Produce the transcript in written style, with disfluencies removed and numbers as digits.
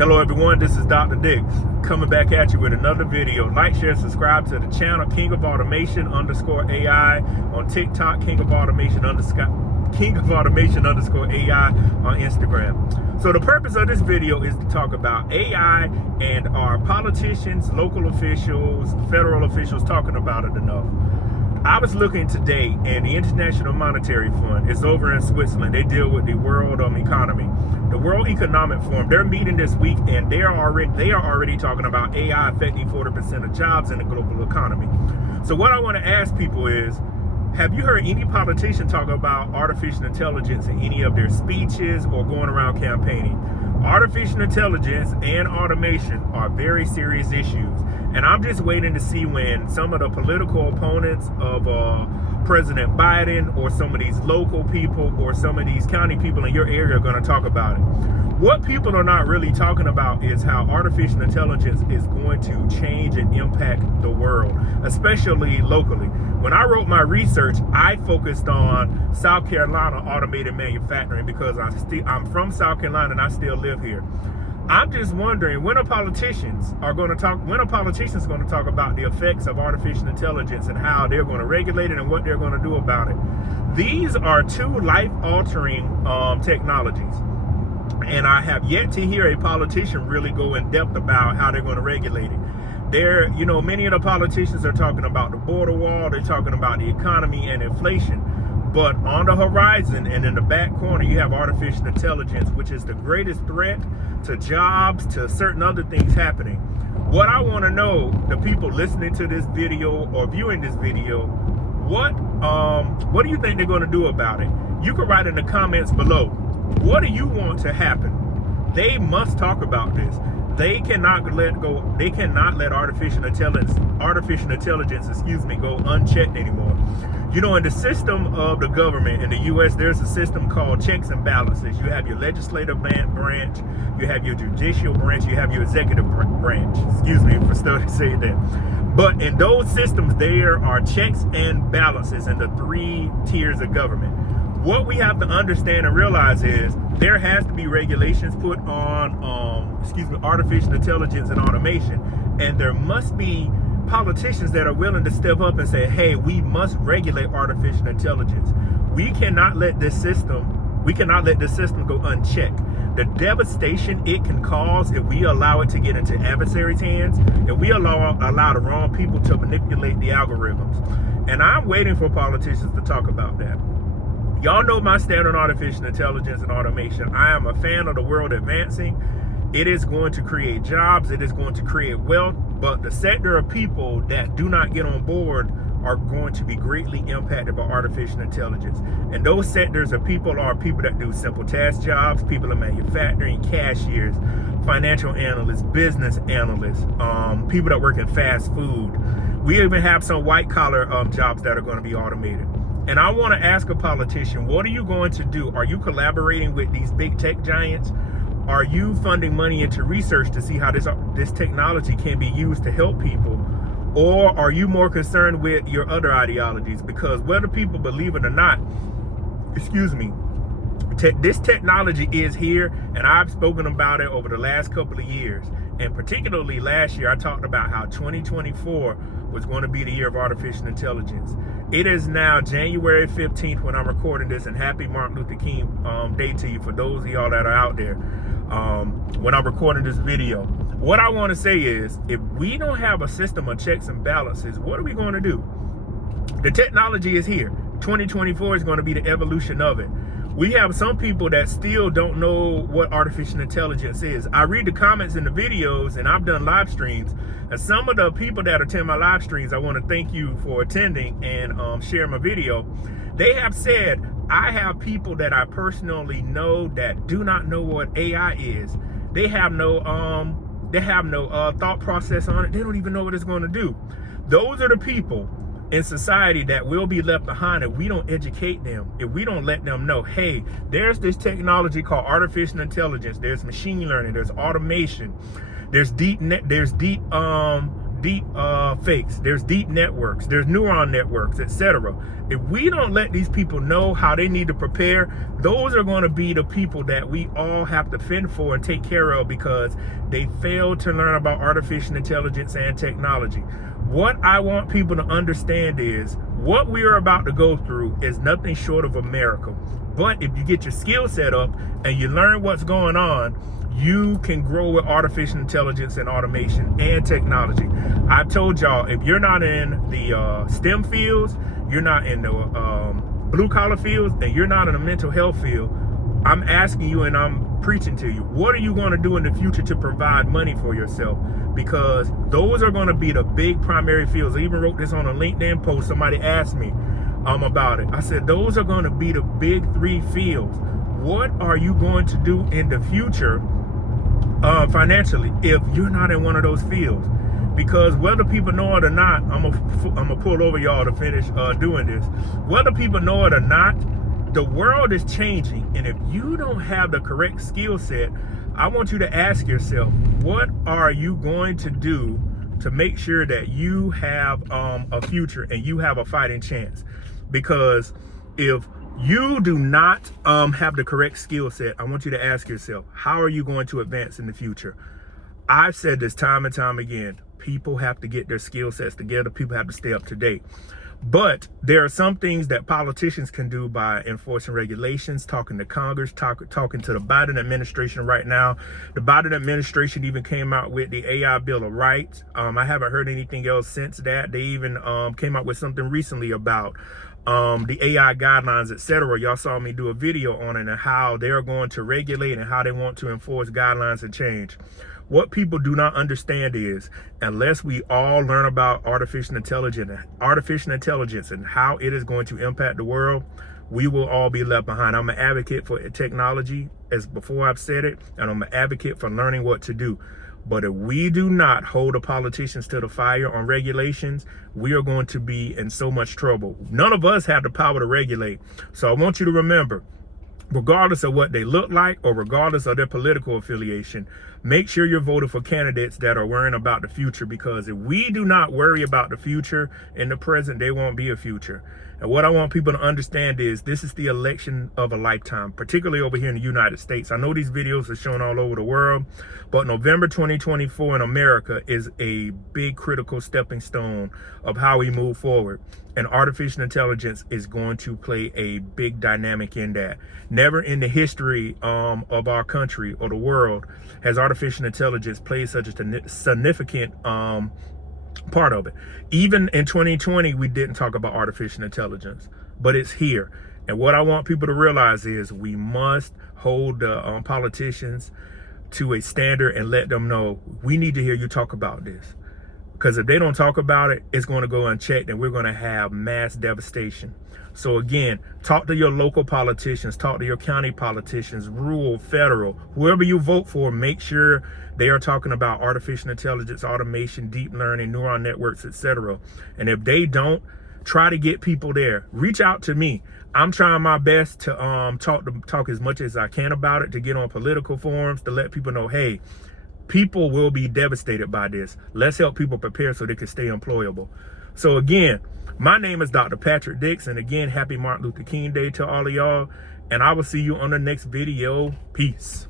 Hello everyone, this is Dr. Dicks coming back at you with another video. Like, share, subscribe to the channel King of Automation _AI on TikTok, King of Automation _AI on Instagram. So the purpose of this video is to talk about AI, and are politicians, local officials, federal officials talking about it enough? I was looking today, and the International Monetary Fund is over in Switzerland. They deal with the world economy. The World Economic Forum, they're meeting this week, and they are already talking about AI affecting 40% of jobs in the global economy. So what I want to ask people is, have you heard any politician talk about artificial intelligence in any of their speeches or going around campaigning? Artificial intelligence and automation are very serious issues. And I'm just waiting to see when some of the political opponents of President Biden, or some of these local people, or some of these county people in your area are going to talk about it. What people are not really talking about is how artificial intelligence is going to change and impact the world, especially locally. When I wrote my research, I focused on South Carolina automated manufacturing because I'm from South Carolina and I still live here. I'm just wondering, when are politicians going to talk about the effects of artificial intelligence and how they're going to regulate it and what they're going to do about it? These are two life-altering technologies, and I have yet to hear a politician really go in depth about how they're going to regulate it. Many of the politicians are talking about the border wall, they're talking about the economy and inflation. But on the horizon and in the back corner, you have artificial intelligence, which is the greatest threat to jobs, to certain other things happening. What I want to know, the people listening to this video or viewing this video, what do you think they're going to do about it? You can write in the comments below. What do you want to happen? They must talk about this. They cannot let artificial intelligence, go unchecked anymore. In the system of the government in the U.S., there's a system called checks and balances. You have your legislative branch, you have your judicial branch, you have your executive branch. Excuse me for starting to say that. But in those systems, there are checks and balances in the three tiers of government. What we have to understand and realize is there has to be regulations put on artificial intelligence and automation, and there must be politicians that are willing to step up and say, hey, we must regulate artificial intelligence. We cannot let this system go unchecked. The devastation it can cause if we allow it to get into adversaries' hands, if we allow the wrong people to manipulate the algorithms. And I'm waiting for politicians to talk about that. Y'all know my stand on artificial intelligence and automation. I am a fan of the world advancing. It is going to create jobs, it is going to create wealth, but the sector of people that do not get on board are going to be greatly impacted by artificial intelligence. And those sectors of people are people that do simple task jobs, people in manufacturing, cashiers, financial analysts, business analysts, people that work in fast food. We even have some white collar jobs that are going to be automated. And I want to ask a politician, what are you going to do? Are you collaborating with these big tech giants? Are you funding money into research to see how this technology can be used to help people? Or are you more concerned with your other ideologies? Because whether people believe it or not, this technology is here, and I've spoken about it over the last couple of years. And particularly last year, I talked about how 2024 was going to be the year of artificial intelligence. It is now January 15th when I'm recording this, and happy Martin Luther King Day to you for those of y'all that are out there when I'm recording this video. What I want to say is, if we don't have a system of checks and balances, what are we going to do? The technology is here. 2024 is going to be the evolution of it. We have some people that still don't know what artificial intelligence is. I read the comments in the videos, and I've done live streams, and some of the people that attend my live streams, I want to thank you for attending and sharing my video. They have said, I have people that I personally know that do not know what AI is. They have no thought process on it. They don't even know what it's going to do. Those are the people in society that will be left behind if we don't educate them, if we don't let them know, hey, there's this technology called artificial intelligence, there's machine learning, there's automation, there's deep deep fakes, there's deep networks, there's neuron networks, etc. If we don't let these people know how they need to prepare, those are going to be the people that we all have to fend for and take care of because they failed to learn about artificial intelligence and technology. What I want people to understand is what we are about to go through is nothing short of a miracle. But if you get your skill set up and you learn what's going on, you can grow with artificial intelligence and automation and technology. I told y'all, if you're not in the STEM fields, you're not in the blue collar fields, and you're not in the mental health field, I'm asking you and I'm preaching to you, what are you going to do in the future to provide money for yourself? Because those are going to be the big primary fields. I even wrote this on a LinkedIn post. Somebody asked me about it. I said, those are going to be the big three fields. What are you going to do in the future financially if you're not in one of those fields? Because whether people know it or not, I'm gonna pull over y'all to finish doing this. Whether people know it or not, the world is changing, and if you don't have the correct skill set, I want you to ask yourself, what are you going to do to make sure that you have a future and you have a fighting chance? Because if you do not have the correct skill set, I want you to ask yourself, how are you going to advance in the future? I've said this time and time again, people have to get their skill sets together, people have to stay up to date. But there are some things that politicians can do by enforcing regulations, talking to Congress, talking to the Biden administration right now. The Biden administration even came out with the AI Bill of Rights. I haven't heard anything else since that. They even came out with something recently about the AI guidelines, etc. Y'all saw me do a video on it and how they're going to regulate and how they want to enforce guidelines and change. What people do not understand is, unless we all learn about artificial intelligence and how it is going to impact the world, we will all be left behind. I'm an advocate for technology, as before I've said it, and I'm an advocate for learning what to do. But if we do not hold the politicians to the fire on regulations, we are going to be in so much trouble. None of us have the power to regulate. So I want you to remember, regardless of what they look like or regardless of their political affiliation, make sure you're voting for candidates that are worrying about the future, because if we do not worry about the future in the present, there won't be a future. And what I want people to understand is this is the election of a lifetime, particularly over here in the United States. I know these videos are shown all over the world, but November 2024 in America is a big critical stepping stone of how we move forward. And artificial intelligence is going to play a big dynamic in that. Never in the history of our country or the world has artificial intelligence played such a significant part of it. Even in 2020, we didn't talk about artificial intelligence, but it's here. And what I want people to realize is we must hold the politicians to a standard and let them know, we need to hear you talk about this. Because if they don't talk about it, it's going to go unchecked and we're going to have mass devastation. So again, talk to your local politicians, talk to your county politicians, rural, federal, whoever you vote for, make sure they are talking about artificial intelligence, automation, deep learning, neuron networks, etc. And if they don't, try to get people there. Reach out to me. I'm trying my best to talk as much as I can about it, to get on political forums, to let people know, hey, people will be devastated by this. Let's help people prepare so they can stay employable. So again, my name is Dr. Patrick Dicks, and again, happy Martin Luther King Day to all of y'all, and I will see you on the next video. Peace.